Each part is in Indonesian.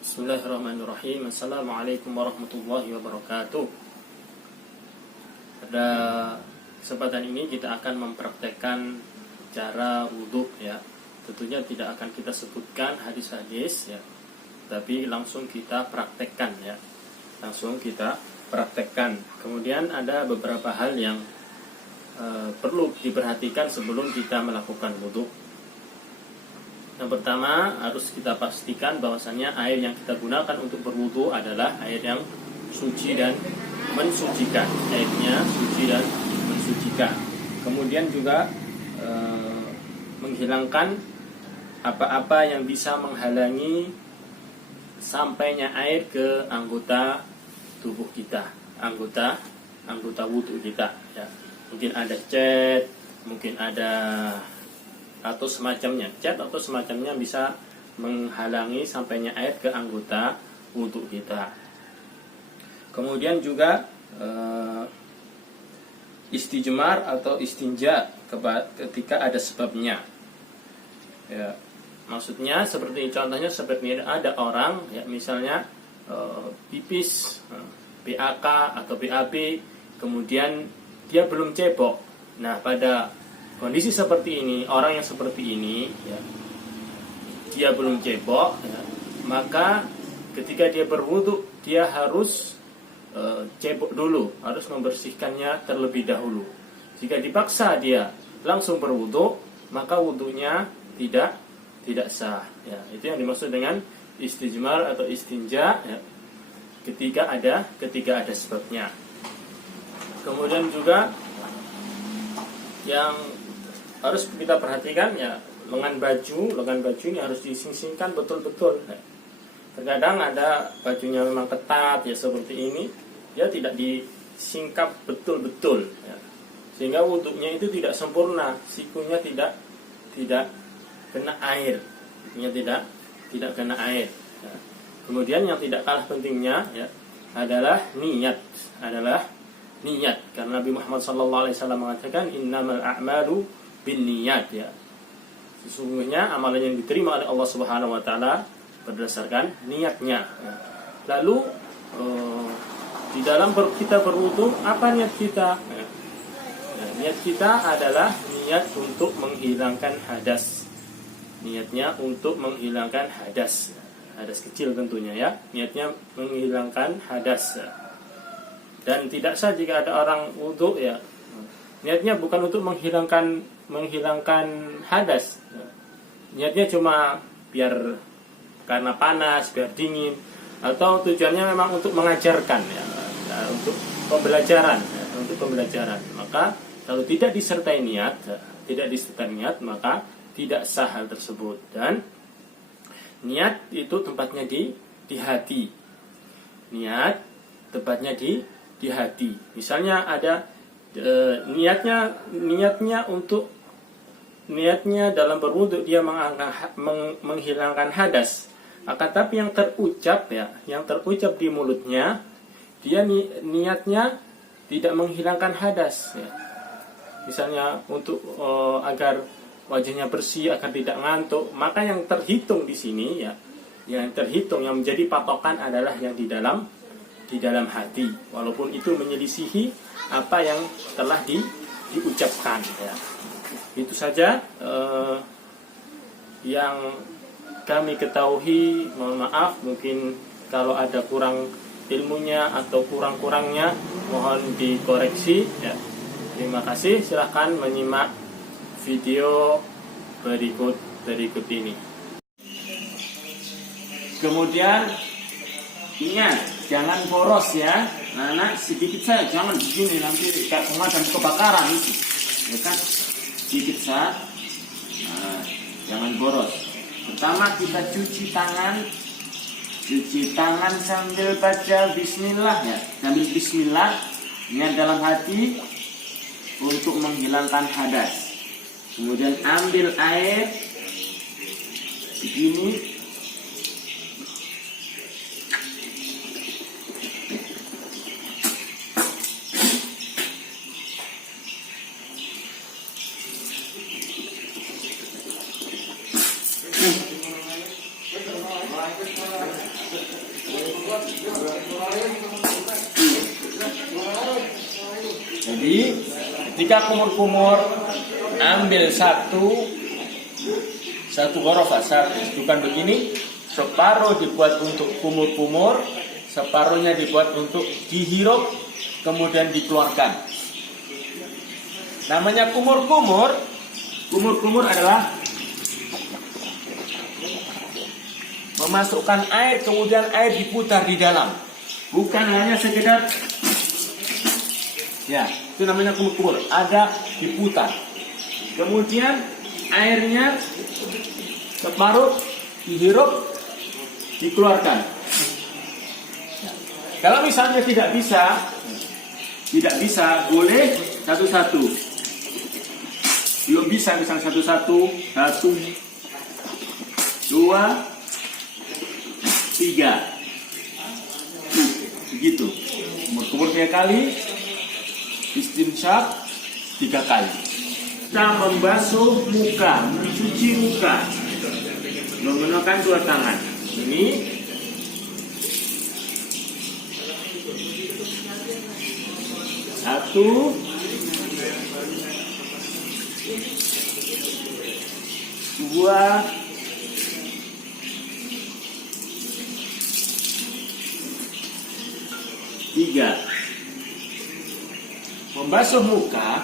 Bismillahirrahmanirrahim. Assalamualaikum warahmatullahi wabarakatuh. Pada kesempatan ini kita akan mempraktekkan cara wudhu ya. Tentunya tidak akan kita sebutkan hadis-hadis ya, tapi langsung kita praktekkan ya. Langsung kita praktekkan. Kemudian ada beberapa hal yang perlu diperhatikan sebelum kita melakukan wudhu. Yang pertama, harus kita pastikan bahwasannya air yang kita gunakan untuk berwudu adalah air yang suci dan mensucikan. Airnya suci dan mensucikan. Kemudian juga menghilangkan apa-apa yang bisa menghalangi sampainya air ke anggota tubuh kita, anggota wudu kita. Ya. Mungkin ada cat, mungkin ada atau semacamnya, cat atau semacamnya bisa menghalangi sampainya air ke anggota wudu kita. Kemudian juga istijmar atau istinja ketika ada sebabnya. Ya, maksudnya seperti contohnya seperti ada orang ya misalnya pipis BAK atau BAB, kemudian dia belum cebok. Nah, pada kondisi seperti ini, orang yang seperti ini ya, dia belum cebok ya, maka ketika dia berwudu dia harus cebok dulu, harus membersihkannya terlebih dahulu. Jika dipaksa dia langsung berwudu, maka wudunya tidak sah ya. Itu yang dimaksud dengan istijmar atau istinja ya, ketika ada sebabnya. Kemudian juga yang harus kita perhatikan ya, lengan baju ini harus dising-singkan betul-betul. Terkadang ada bajunya memang ketat ya seperti ini, dia tidak disingkap betul-betul ya. Sehingga wudhunya itu tidak sempurna, sikunya tidak kena air, sikunya tidak kena air ya. Kemudian yang tidak kalah pentingnya ya adalah niat, karena Nabi Muhammad SAW mengatakan innamal a'malu bin niat ya. Sesungguhnya amalan yang diterima oleh Allah Subhanahu wa taala berdasarkan niatnya. Ya. Lalu di dalam kita berwudu, apa niat kita? Ya. Nah, niat kita adalah niat untuk menghilangkan hadas. Niatnya untuk menghilangkan hadas. Hadas kecil tentunya ya. Niatnya menghilangkan hadas. Ya. Dan tidak sah jika ada orang wudu ya, niatnya bukan untuk menghilangkan hadas. Niatnya cuma biar karena panas, biar dingin, atau tujuannya memang untuk mengajarkan ya, untuk pembelajaran. Maka kalau tidak disertai niat, maka tidak sah hal tersebut. Dan niat itu tempatnya di hati. Niat tempatnya di hati. Misalnya ada niatnya dalam berwudu dia menghilangkan hadas. Akan tapi yang terucap di mulutnya dia niatnya tidak menghilangkan hadas ya. Misalnya untuk agar wajahnya bersih, agar tidak ngantuk, maka yang terhitung di sini ya, yang menjadi patokan adalah yang di dalam hati, walaupun itu menyelisihi apa yang telah diucapkan ya. Itu saja yang kami ketahui. Mohon maaf mungkin kalau ada kurang ilmunya atau kurang-kurangnya, mohon dikoreksi ya. Terima kasih. Silahkan menyimak video berikut ini. Kemudian ingat, jangan boros ya. Nah, sedikit saja, jangan begini nanti kayak pemadam kebakaran itu, ya kan? Sedikit saja. Nah, jangan boros. Pertama kita cuci tangan sambil baca bismillah ya. Sambil bismillah, niat dalam hati untuk menghilangkan hadas. Kemudian ambil air begini. Jadi ketika kumur-kumur, ambil satu ghorofah, bukan begini, separuh dibuat untuk kumur-kumur, separuhnya dibuat untuk dihirup, kemudian dikeluarkan. Namanya kumur-kumur adalah memasukkan air, kemudian air diputar di dalam, bukan hanya sekedar, ya, itu namanya kumur-kumur, ada diputar, kemudian airnya separuh dihirup, dikeluarkan. Kalau misalnya tidak bisa, boleh satu-satu. Belum bisa, misalnya satu-satu, 1, 2, 3. Begitu. Kumur-kumur 3 kali, istinsyaq 3 kali. Kita membasuh muka, mencuci muka menggunakan 2 tangan. Ini satu, 2, 3. Membasuh muka,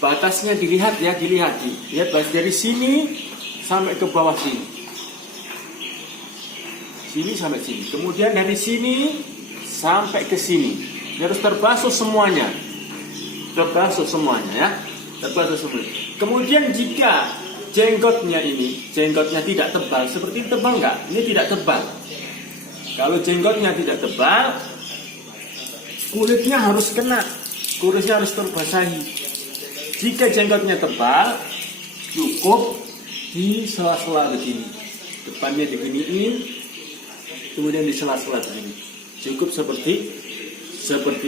batasnya dilihat ya, lihat batas dari sini sampai ke bawah sini. Sini sampai sini. Kemudian dari sini sampai ke sini. Harus terbasuh semuanya. Terbasuh semuanya ya. Terbasuh semuanya. Kemudian jika jenggotnya tidak tebal, seperti ini tebal enggak? Ini tidak tebal. Kalau jenggotnya tidak tebal, kulitnya harus kena. Kulitnya harus terbasahi. Jika jenggotnya tebal, cukup di sela-sela begini. Depannya diginiin, kemudian di sela-sela begini. Cukup seperti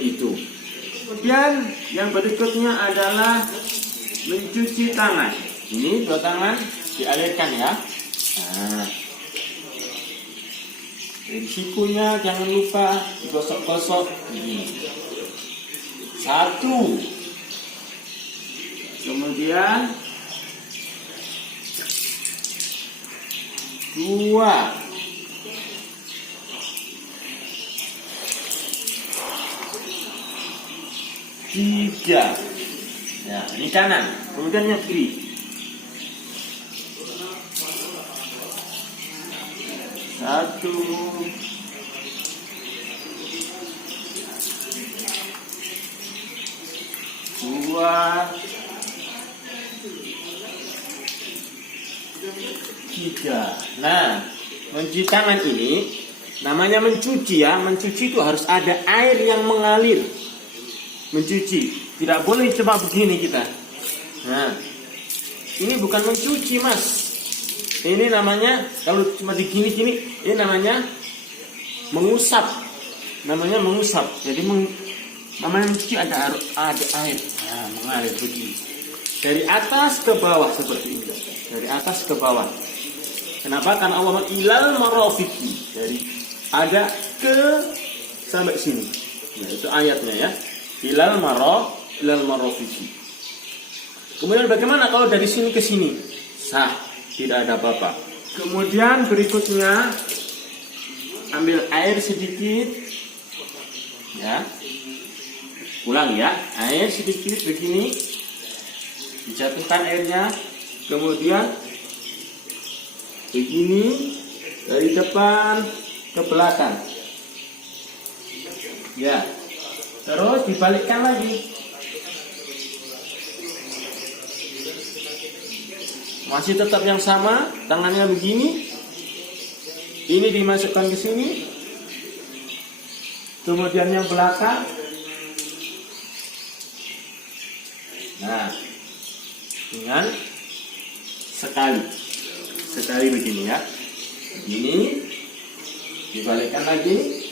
itu. Kemudian yang berikutnya adalah mencuci tangan. Ini 2 tangan dialirkan ya. Nah, dari sikunya jangan lupa digosok-gosok. Ini 1. Kemudian 2. 3. Ya, ini kanan. Kemudian yang kiri. 1, 2, 3. Nah, mencuci tangan ini namanya mencuci ya. Mencuci itu harus ada air yang mengalir. Mencuci, tidak boleh cuma begini kita. Nah, ini bukan mencuci mas. Ini namanya, kalau cuma digini-gini, ini namanya mengusap. Namanya mengusap. Jadi namanya mencuci ada air. Nah, mengalir begini. Dari atas ke bawah seperti ini. Dari atas ke bawah. Kenapa? Karena Allah ilal marofiki. Jadi ada ke sampai sini. Nah, itu ayatnya ya. Ilal marofiki. Kemudian bagaimana kalau dari sini ke sini? Sah, tidak ada apa-apa. Kemudian berikutnya ambil air sedikit, ya. Ulang ya, air sedikit begini, dijatuhkan airnya, kemudian begini dari depan ke belakang, ya. Terus dibalikkan lagi. Masih tetap yang sama, tangannya begini. Ini dimasukkan ke sini. Kemudian yang belakang. Nah, dengan sekali begini ya. Ini dibalikkan lagi.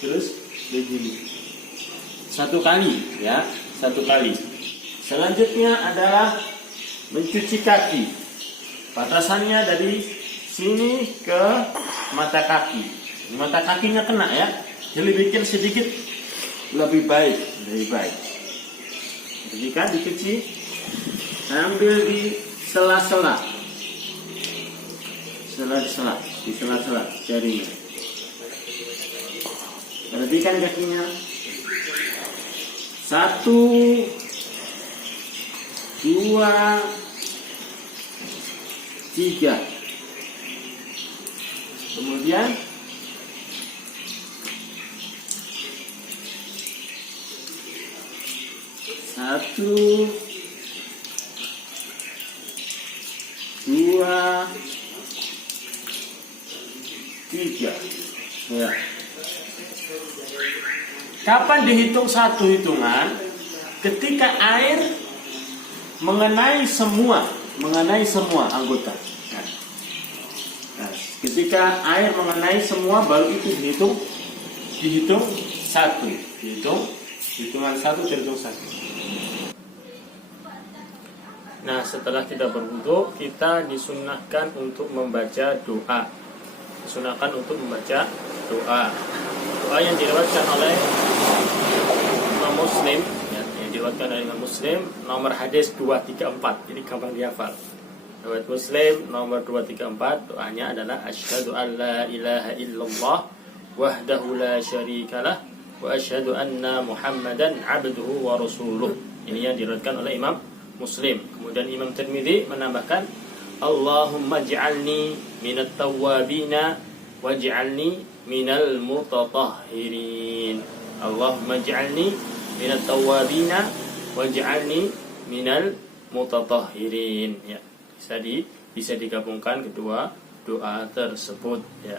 Terus begini. 1 kali ya, 1 kali. Selanjutnya adalah mencuci kaki. Batasannya dari sini ke mata kaki. mata kakinya kena ya, dilibitkan sedikit lebih baik. Ketika dicuci, ambil di sela-sela jarinya. Perhatikan kakinya. 1, 2, 3. Kemudian satu, 2, 3. Ya. Kapan dihitung satu hitungan? Ketika air mengenai semua anggota. Nah, ketika air mengenai semua, baru itu dihitung satu. Hitungan satu terhitung satu. Nah, setelah kita berwudu, kita disunahkan untuk membaca doa. Doa yang diriwayatkan oleh Imam Muslim, nomor hadis 234. Jadi gampang dihafal. Riwayat Muslim nomor 234, doanya adalah asyhadu an la ilaha illallah wahdahu la syarikalah wa asyhadu anna Muhammadan abduhu wa rasuluh. Ini yang diriwayatkan oleh Imam Muslim. Kemudian Imam Tirmidzi menambahkan, Allahumma ij'alni minat tawwabina waj'alni minal mutatahhirin. Allahumma ij'alni minat tawwabina waj'alni minal mutatahhirin. Ya, bisa digabungkan kedua doa tersebut ya.